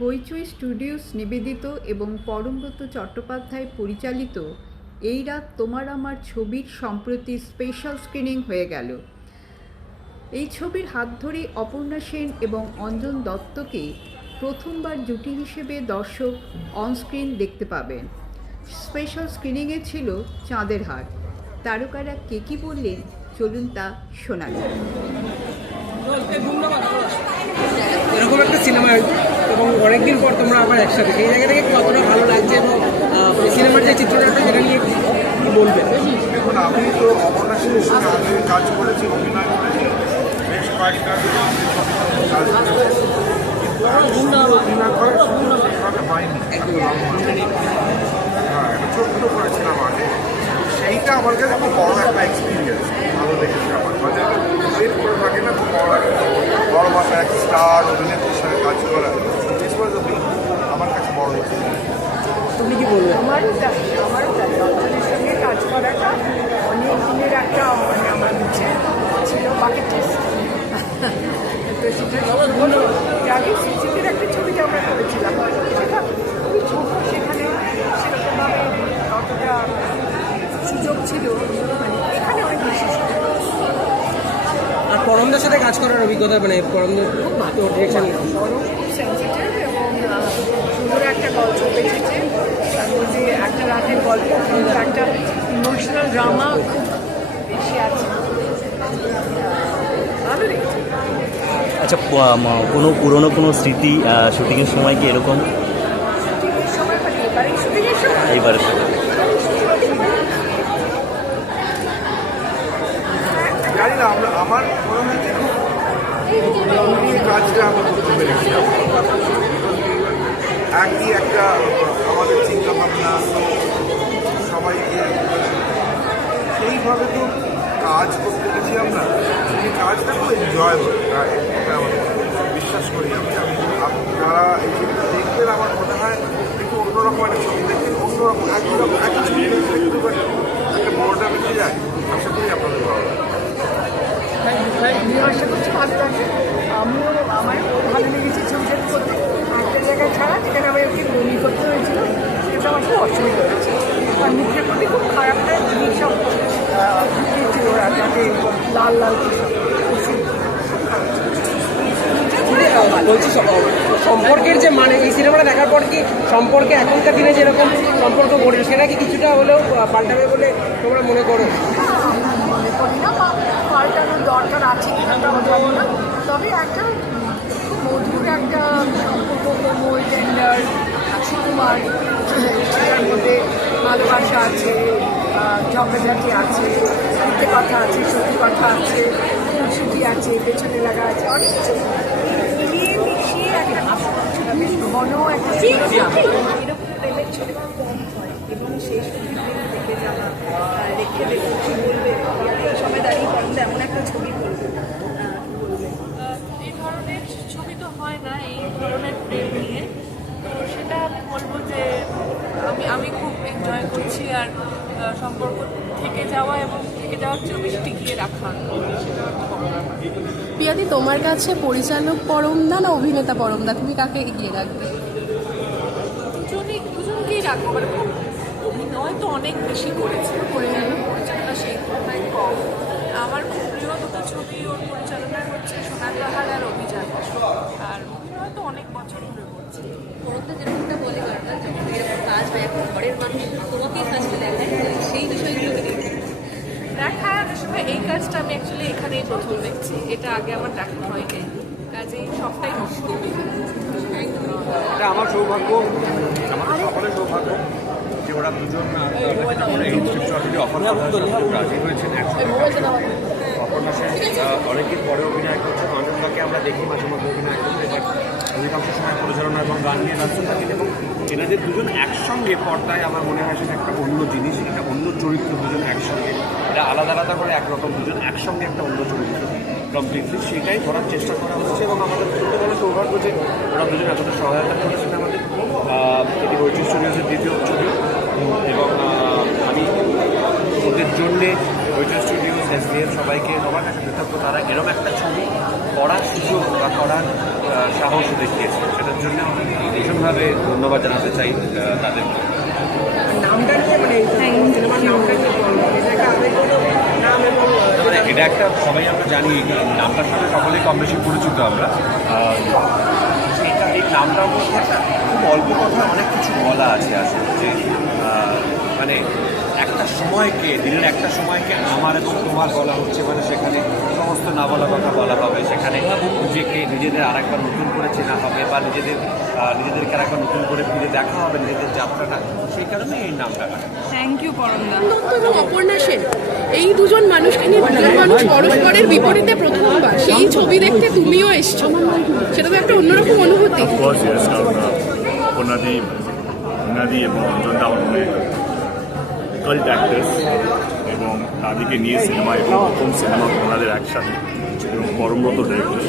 হইচই studios নিবেদিত এবং পরমব্রত চট্টোপাধ্যায় পরিচালিত এই রাত তোমার আমার ছবির সম্প্রতি স্পেশাল স্ক্রিনিং হয়ে গেল। এই ছবির হাত ধরে অপর্ণা সেন এবং অঞ্জন দত্তকে প্রথমবার জুটি হিসেবে দর্শক অনস্ক্রিন দেখতে পাবেন স্পেশাল স্ক্রিনিংয়ে ছিল চাঁদের হাট তারকারা কে কী বললেন? চলুন তা শোনা এরকম একটা সিনেমা এবং অনেকদিন পর তোমরা আবার একসাথে। সেই জায়গা থেকে কতটা ভালো লাগছে এবং সিনেমার যে চিত্রনাট্য, সেটা নিয়ে কি বলবে? দেখুন আমি তো অপর্ণা সেনের সঙ্গে আগে কাজ করেছি অভিনয় করেছি বেশ কয়েকটা কাজ অভিনয় করার সুযোগ সেইভাবে ছোট্ট করেছিলাম আগে। সেইটা আমার কাছে খুব বড় একটা এক্সপিরিয়েন্স ভালো লেগেছে আমার। মানে ওয়েট করে থাকে না, খুব বড় একটা বড় মাপের এক স্টার অভিনেত্রীর সঙ্গে কাজ করা। বড় এক্সপিরিয়েন্স তুমি কি বলবে আমারও তাই আমারও তাই। অঞ্জলির সঙ্গে কাজ করাটা অনেক দিনের একটা মানে আমার হচ্ছে ছিল বাকেট টেস্ট তো সেটা হলো আগে একটা ছবিতে আমরা করেছিলাম। সেটা খুবই ছোট সেখানে সেরকমভাবে অতটা সুযোগ ছিল। মানে এখানে অনেক বেশি সুযোগ। আর পরমদার সাথে কাজ করার অভিজ্ঞতা মানে পরমদার ডিরেকশন বড় খুব সেন্সিটিভ এবং আহ, সুন্দর একটা গল্প বেঁচেছে মধ্যে একটা রাতের গল্প কিন্তু একটা ইমোশনাল ড্রামা খুব বেশি আছে। ভালো লেগেছে। আচ্ছা কোনো পুরনো কোনো স্মৃতি শুটিংয়ের সময় কি এরকম? মানে এইবারে জানি না আমরা আমার মনে হয়েছে খুব কাজটা আমরা করতে পেরেছি। একই একটা, আমাদের চিন্তা ভাবনা সবাইকে সেইভাবে তো কাজ করতে গেছি আমরা। কাজটা খুব এনজয় বিশ্বাস করি আমি আমি আপনারা এই ছবিটা দেখবেন আমার মনে হয় একটু অন্যরকম একটা ছবি দেখবেন অন্যরকম একই রকম একই ছবি দেখতে একটু but একটা বড়টা বেঁচে যায় আশা করি আপনাদের ভালো লাগবে আমি আশা করছি ভালো লাগবে আমিও আমার ভালো লেগেছে ছবিটা করতে একটা জায়গায় ছাড়া যেখানে আমি ওকে বমি করতে হয়েছিল সেটা আমার খুব অসুবিধা হয়েছে। আর মুখের প্রতি খুব খারাপ সব ওরা যাতে লাল লাল। বলছি সম্পর্কের যে মানে এই সিনেমাটা দেখার পর কি সম্পর্কে এখনকার দিনে যেরকম সম্পর্ক গড়ে সেটা কি কিছুটা হলেও পাল্টাবে বলে তোমরা মনে করো? মনে করি না বা পাল্টানোর দরকার আছে কিনা না। তবে একটা খুব মধুর একটা সম্পর্ক কোমল টেন্ডার সুকুমার। সেটার মধ্যে ভালোবাসা আছে ঝগড়াঝাটি আছে মিথ্যে কথা আছে সত্যি কথা আছে খুশি আছে পেছনে লাগা আছে অনেক কিছু। মিলিয়ে মিশিয়ে একটা ছবিটা বেশ ঘন একটা এরকম প্রেমের ছবি খুব কম হয় এবং সেই ছবি দেখে যাওয়া আহ, রেখে দেখে কি বলবে সময় দাঁড়িয়ে এমন একটা ছবি করবে আহ, কি বলবে এই ধরনের ছবি তো হয় না এই ধরনের প্রেম নিয়ে তো সেটা আমি বলব যে আমি আমি খুব এনজয় করছি আর সম্পর্ক থেকে যাওয়া এবং থেকে যাওয়ার চেয়েও বেশি টিকিয়ে রাখা। পিয়াদি তোমার কাছে পরিচালক পরমদা না অভিনেতা পরমদা? তুমি কাকে এগিয়ে রাখবে? দুজনই দুজনকেই রাখব মানে অভিনয় তো অনেক বেশি করেছে। পরিচালনা সেই তুলনায় কম। আমার খুব প্রিয় দুটো ছবি ওর পরিচালনায় হচ্ছে সোনার পাহাড় আর অভিযান। আর অভিনয় তো অনেক বছর ধরে করছে। পরবর্তী যেরকমটা বলে বারবার যখন এরকম কাজ বা এখন ঘরের মানুষ তোমাকেই কাজটা দেখায় সেই বিষয়গুলো নিয়ে। দেখার আসলে এই কাজটা আমি অ্যাকচুয়ালি এখানেই প্রথম দেখছি এটা আগে আমার দেখা হয়নি। কাজেই সবটাই এটা আমার সৌভাগ্য আমাদের সকলের সৌভাগ্য যে ওরা দুজন অলরেডি অফার রাজি হয়েছেন অপর্ণা সেন অনেকদিন পরে অভিনয় করছেন অনন্দাকে আমরা দেখি মাঝে মধ্যে অভিনয় এবার অধিকাংশ সময় পরিচালনা এবং গান নিয়ে ব্যস্ত থাকেন এবং এনাদের দুজন একসঙ্গে পর্দায় আমার মনে হয় সেটা একটা অন্য জিনিস, এটা অন্য চরিত্র দুজন একসঙ্গে, এটা আলাদা আলাদা করে একরকম দুজন একসঙ্গে একটা অন্য চরিত্র কমপ্লিটলি সেটাই করার চেষ্টা করা হচ্ছে এবং আমাদের সত্যি বড় সৌভাগ্য যে ওরা দুজন এতটা সহায়তা করেছেন আমাদের। এটি হয়েছে স্টুডিওসের দ্বিতীয় ছবি এবং আমি ওদের জন্যে হইচই স্টুডিওস এসবিএল সবাইকে সবার কাছে কৃতজ্ঞ। তারা এরকম একটা ছবি করার সুযোগ করার সাহস দেখিয়েছে। সেটার জন্য ভীষণভাবে ধন্যবাদ জানাতে চাই তাদেরকে নামটা মানে এটা একটা মানে এটা একটা সবাই আমরা জানি নামটার সাথে সকলেই কম বেশি পরিচিত আমরা। এই নামটার মধ্যে একটা খুব অল্প কথা অনেক কিছু বলা আছে আসলে যে মানে একটা সময়কে দিনের একটা সময়কে আমার এবং তোমার বলা হচ্ছে মানে সেখানে সমস্ত না বলা কথা বলা হবে সেখানে নিজেদের আরেকবার নতুন করে চেনা হবে বা নিজেদের নিজেদেরকে আরেকবার নতুন করে ফিরে দেখা হবে নিজেদের যাত্রাটা। সেই কারণে এই নামটা থ্যাংক ইউ এবং অপর্ণা সেন এই দুজন মানুষকে নিয়ে দুজন মানুষ পরস্পরের বিপরীতে প্রথমবার। সেই ছবি দেখতে তুমিও এসছো। সেটা তো একটা অন্যরকম অনুভূতি। ওনাদি ওনাদি এবং অঞ্জনদা আমার মনে কাল্ট অ্যাক্টার্স এবং তাদেরকে নিয়ে সিনেমা এবং প্রথম সিনেমা ওনাদের একসাথে। এবং পরমব্রত ডিরেক্টর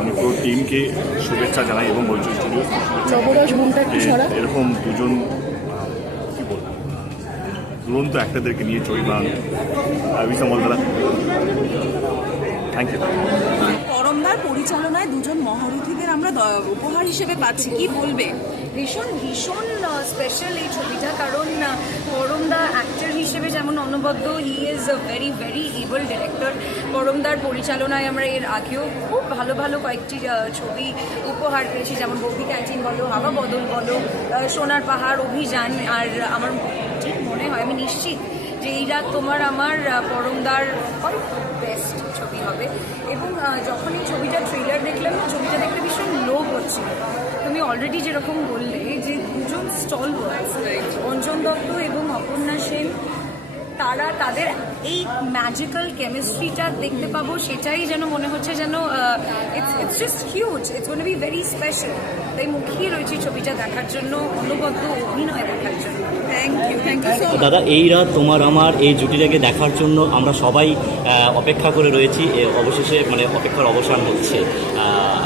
আমি পুরো টিমকে শুভেচ্ছা জানাই এবং বলছি স্টুডিও একটু সরা? এরকম দুজন কি বলব? দুরন্ত অ্যাক্টারদেরকে নিয়ে ছবি বানানো বিশাল মলদারা থ্যাংক ইউ পরমদার পরিচালনায় দুজন মহারথীদের আমরা উপহার হিসেবে পাচ্ছি। কি বলবে? ভীষণ ভীষণ স্পেশাল এই ছবিটা। কারণ পরমদা অ্যাক্টর হিসেবে যেমন অনবদ্য he is a very very able director পরমদার পরিচালনায় আমরা এর আগেও খুব ভালো ভালো কয়েকটি ছবি উপহার পেয়েছি, যেমন বৌদি ক্যান্টিন বলো, হাওয়া বদল বলো সোনার পাহাড় অভিযান। আর আমার ঠিক মনে হয়, আমি নিশ্চিত যে এই রাত তোমার আমার পরমদার বেস্ট ছবি হবে। এবং যখন এই ছবিটা ট্রেলার দেখলাম ছবিটা দেখতে ভীষণ লোভ হচ্ছিল। তুমি অলরেডি যেরকম বললে যে দুজন স্টল অঞ্জন দত্ত এবং অপর্ণা সেন তারা তাদের এই ম্যাজিক্যাল কেমিস্ট্রিটা দেখতে পাবো সেটাই যেন মনে হচ্ছে যেন it's it's just huge it's gonna be very special তাই মুখিয়ে রয়েছে ছবিটা দেখার জন্য অনবদ্য অভিনয় দেখার জন্য। থ্যাংক ইউ থ্যাংক ইউ দাদা এই রাত তোমার আমার এই জুটিটাকে দেখার জন্য আমরা সবাই অপেক্ষা করে রয়েছি। এ, অবশেষে মানে অপেক্ষার অবসান হচ্ছে। আহ,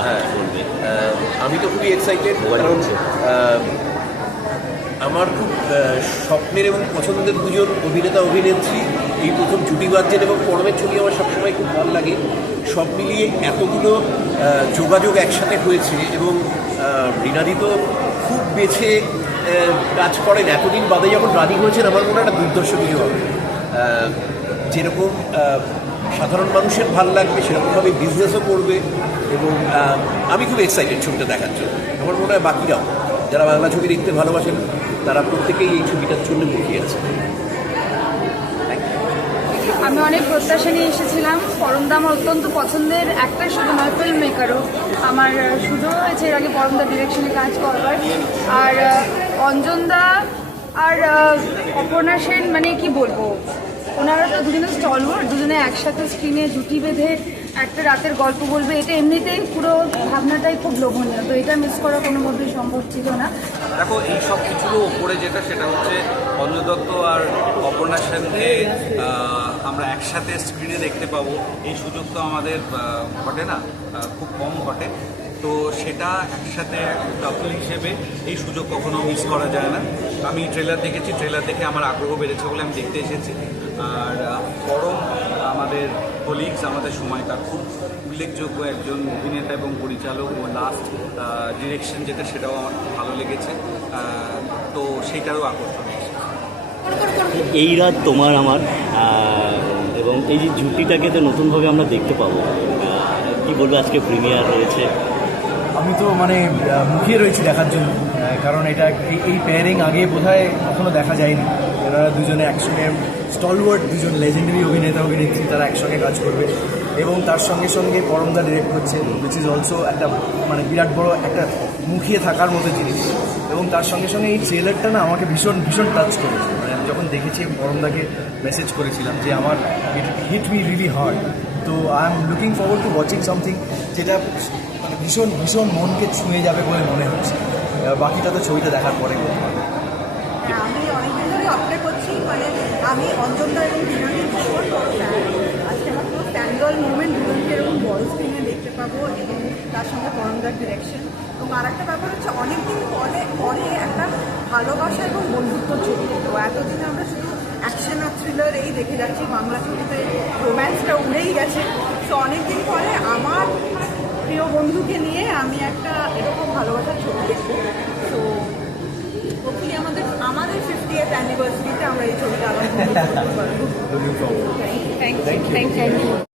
আমি তো খুবই এক্সাইটেড কারণ আমার খুব স্বপ্নের এবং পছন্দের দুজন অভিনেতা, অভিনেত্রী এই প্রথম জুটি বাজছেন এবং পরমের ছবি আমার সবসময় খুব ভালো লাগে। সব মিলিয়ে এতগুলো যোগাযোগ একসাথে হয়েছে এবং রীনাদি তো খুব বেছে কাজ করেন। এতদিন বাদে যখন রাজি হয়েছেন, আমার মনে একটা দুর্দর্শ কিছু হবে। যেরকম সাধারণ মানুষের ভালো লাগবে, সেরকমভাবে বিজনেসও করবে এবং আমি খুব এক্সাইটেড ছবিটা দেখার জন্য। আমার মনে হয় বাকিরাও। যারা বাংলা ছবি দেখতে ভালোবাসেন, তারা প্রত্যেকেই এই ছবিটার জন্য মুখিয়ে আছে। আমি অনেক প্রত্যাশা নিয়ে এসেছিলাম। পরমদা আমার অত্যন্ত পছন্দের একটা শুধু নয় ফিল্ম মেকারও আমার সুযোগ হয়েছে এর আগে পরমদা ডিরেকশনে কাজ করবার। আর অঞ্জনদা আর অপর্ণা সেন মানে কি বলব? ওনারা তো দুজনে স্টলওয়ার্ড দুজনে একসাথে স্ক্রিনে জুটি বেঁধে একটা রাতের গল্প বলবে, এটা এমনিতেই পুরো ভাবনাটাই খুব লোভনীয়, তো এটা মিস করা কোনো মধ্যেই সম্ভব ছিল না। দেখো এই সব কিছুরও ওপরে যেটা, সেটা হচ্ছে অঞ্জয় দত্ত আর অপর্ণা সেনকে আমরা একসাথে স্ক্রিনে দেখতে পাবো। এই সুযোগ তো আমাদের ঘটে না? খুব কম ঘটে তো সেটা একসাথে কাপল হিসেবে এই সুযোগ কখনো মিস করা যায় না। আমি ট্রেলার দেখেছি ট্রেলার দেখে আমার আগ্রহ বেড়েছে বলে আমি দেখতে এসেছি। আর পরম আমাদের কলিগস আমাদের সময়কার খুব উল্লেখযোগ্য একজন অভিনেতা এবং পরিচালক ও লাস্ট ডিরেকশন যেটা সেটাও আমার খুব ভালো লেগেছে। তো সেটারও আকর্ষণ। এই রাত তোমার আমার এবং এই যে জুটিটাকে তো নতুনভাবে আমরা দেখতে পাবো। কি বলব আজকে প্রিমিয়ার রয়েছে? আমি তো মানে মুখিয়ে রয়েছি দেখার জন্য। কারণ এটা এই এই পেয়ারিং আগে বোধহয় কখনো দেখা যায়নি। এরা দুজনে একসঙ্গে স্টলওয়ার্ড দুজন লেজেন্ডারি অভিনেতা অভিনেত্রী তারা একসঙ্গে কাজ করবে এবং তার সঙ্গে সঙ্গে পরমদা ডিরেক্ট হচ্ছে উইচ ইজ অলসো একটা মানে বিরাট বড় একটা মুখিয়ে থাকার মতো জিনিস। এবং তার সঙ্গে সঙ্গে এই ট্রেলারটা না আমাকে ভীষণ ভীষণ টাচ করেছে। মানে আমি যখন দেখেছি পরমদাকে মেসেজ করেছিলাম যে আমার it hit me really hard তো I am looking forward to watching something যেটা মানে ভীষণ ভীষণ মনকে ছুঁয়ে যাবে বলে মনে হচ্ছে। বাকিটা তো ছবিটা দেখার পরে। হ্যাঁ, আমি অনেকদিন পাবো এবং তার সঙ্গে করণদার ডিরেকশন এবং আর একটা ব্যাপার হচ্ছে অনেকদিন পরে পরে একটা ভালোবাসা এবং বন্ধুত্ব ছবি। তো এতদিন আমরা শুধু অ্যাকশন আর থ্রিলার এই দেখে যাচ্ছি বাংলা ছবিতে রোম্যান্সটা উড়েই গেছে। তো অনেকদিন পরে আমার প্রিয় বন্ধুকে নিয়ে আমি একটা এরকম ভালোবাসার ছবি দেখব। তো হোপফুলি আমাদের আমাদের ফিফটি এথ অ্যানিভার্সারিতে আমরা এই ছবিটা আবার থ্যাংক ইউ থ্যাংক ইউ